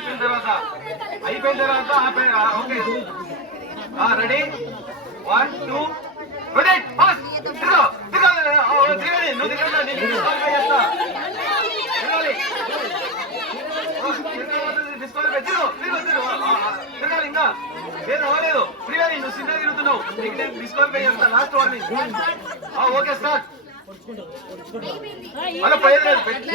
అయిపోయిన తర్వాత అయిపోయిన తర్వాత okay. Ready? One two ready fast తిరగ తిరగాలి ఆ, ఓ, తిరగాలి నువ్వు తిరగాలి నేను డిస్క్వాలిఫై చేస్తా. తిరగాలి. ఓ, తిరగాలి, డిస్క్వాలిఫై తిరుగు తిరుగు తిరుగు. ఆ, ఆ, తిరగాలి ఇంకా. లేదు అవ్వలేదు. తిరగాలి నువ్వు సిద్ధంగా తిరుగుతున్నావు. నీకు నేను డిస్క్వాలిఫై చేస్తా. లాస్ట్ వార్నింగ్ ఓకే స్టార్ట్ అలా పోయలేదు పెట్టి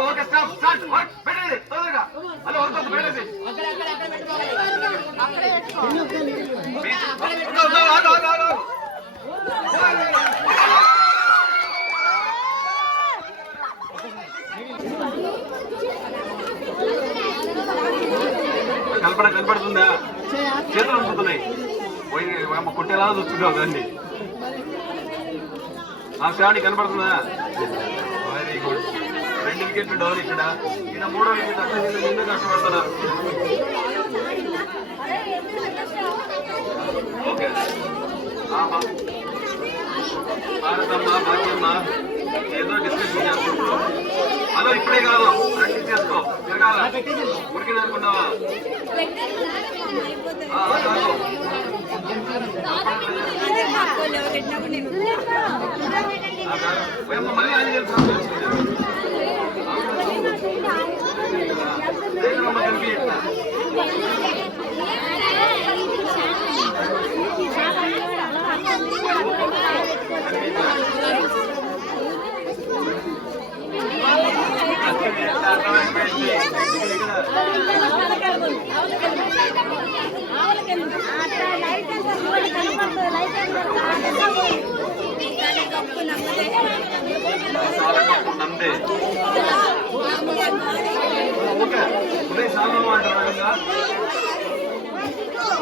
ఓకే స్టాప్ స్టార్ట్ వర్క్ తొందరగా అలా కల్పన కనపడుతుందా? చేతులు అనుకుంటున్నాయి పోయి అమ్మ కొట్టేలా చూస్తున్నావు దాన్ని. ఆ శ్రావణి కనపడుతుందా? వెరీ గుడ్ రెండు వికెట్లు డౌన్ ఇక్కడ ఈయన మూడో వికెట్ అట్లా కష్టపడుతున్నారు ఓకే. భారతమ్మ భాగ్యమ్మ ఏదో డిస్కషన్ చేస్తున్నాం అదో ఇప్పుడే కాదు. ప్రాక్టీస్ చేసుకో. తిరగాల ఉరికి అనుకున్నావా? మళ్ళీ ఆంజనేయులు స్వామి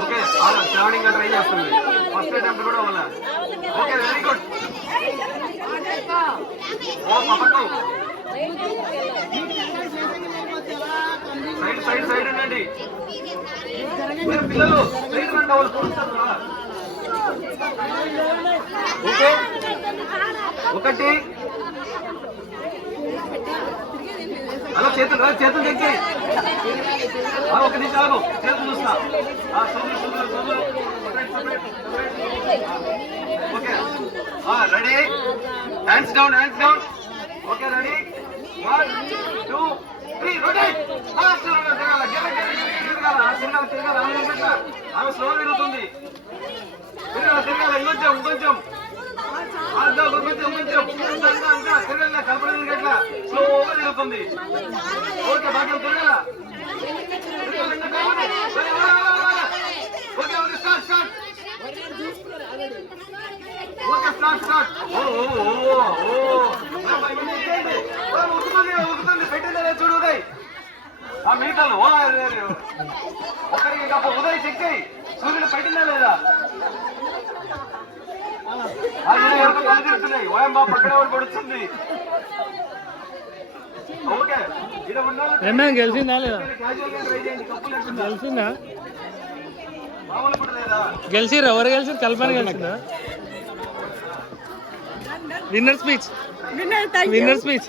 ఓకే అలా శ్రావణి ఇంకా ట్రై చేస్తుంది ఫస్ట్ అటెంప్ట్ కూడా ఓకే. వెరీ గుడ్ ఓ పక్కకు సైడ్ సైడ్ సైడ్ ఉండండి పిల్లలు సైడ్ రండి వాళ్ళు ఒకటి. అలా చేతులు చేతులు తెచ్చి ఒక నిమిషం చేతులు చూస్తా okay. Ready. Hands down hands down okay ready. One two three rotate fast తిరగాల. తిరగాల తిరగాల తిరగాల ఆమె స్లో తిరుగుతుంది ఇంకొంచెం ఇంకొంచెం కొంచెం కొంచెం ఇంకా ఇంకా ఇంకా తిరగాల కలపడ స్లోగా తిరుగుతుంది okay okay okay start start okay start start ఓ ఓ ఓ ఓ చూడు ఉదయ్ ఆ మీటర్లు ఓ ఒకరికి ఉదయ్ చెక్ చేయి సూర్యుడు పెట్టిందా లేదా ఆ ఇది పక్కన ఎవరు పడుతుంది ఓకే ఇక్కడ ఉన్న గెలిచిందా లేదా గెలిచిందా గెలిచిర్రు ఎవరు గెలిచిరు కల్పన గెలిచిందా విన్నర్ స్పీచ్ విన్నర్ స్పీచ్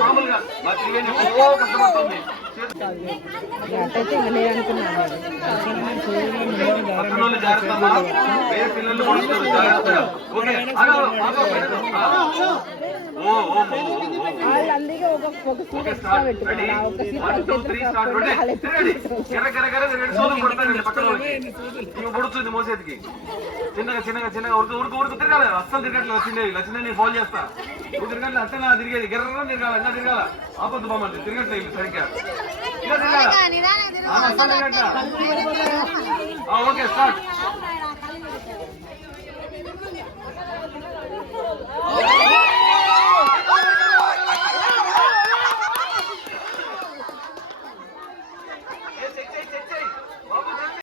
మామూలుగా మా ఓ కష్టపడుతుంది పక్కనోళ్ళు మోసేదికి వాళ్ళందరికీ ఒక ఒక సీట్ ఎక్స్ట్రా సీట్ వాళ్ళ చేతులు మోసేతికి చిన్నగా చిన్నగా చిన్నగా ఉరుకు ఉరుకు ఉరుకు తిరగాలి అస్సలు తిరగట్లేదు. లక్ష్మీదేవి లక్ష్మీదేవి ఫోన్ చేస్తా నువ్వు తిరగట్లే అట్లా తిరిగేది గిర్రం తిరగాలి ఇంకా తిరగాల ఆపద్దు బామ్మంది తిరగట్లేదు సరిగ్గా ఇంకా తిరగాల